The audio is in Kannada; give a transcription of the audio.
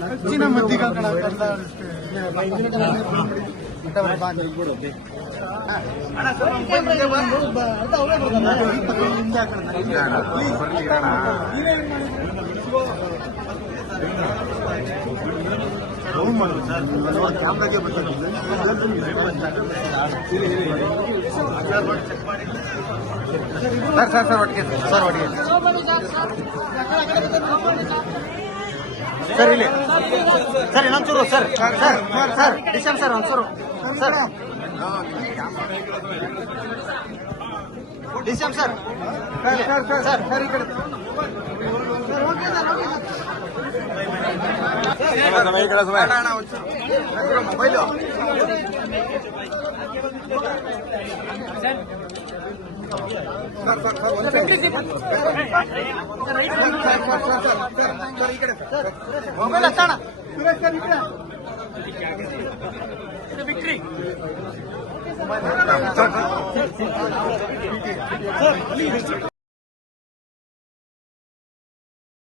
ಹೆಚ್ಚಿನ ಮಂದಿಗೆ ಕಣ ಕನ್ನಡ ಕ್ಯಾಮ್ರಾಗೆ ಸರ್ ಸರ್ ಸರ್ ಒಟ್ಟಿಗೆ ಸರ್ ಒಟ್ಟಿಗೆ. ಸರ್ ಇಲ್ಲಿ. ಸರ್ ಇನ್ನೊಂಚೂರು ಸರ್. ಸರ್ ಸರ್ ಡಿಶನ್ ಸರ್. ಒಂಚೂರು. Sir ಡಿಶನ್ sir. Sir sir sir sir. ಈ ಕಡೆ. Sir okay sir okay sir. Mobile mobile ಹಚ್ಚೋಣ Suresh sir ಈ ಕಡೆ ವಿಕ್ರಿ